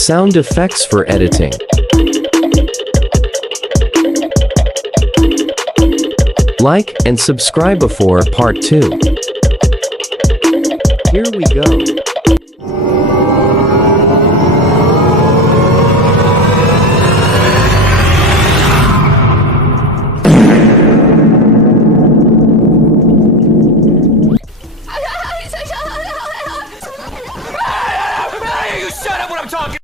Sound effects for editing. Like and subscribe before part 2. Here we go. You shut up when I'm talking!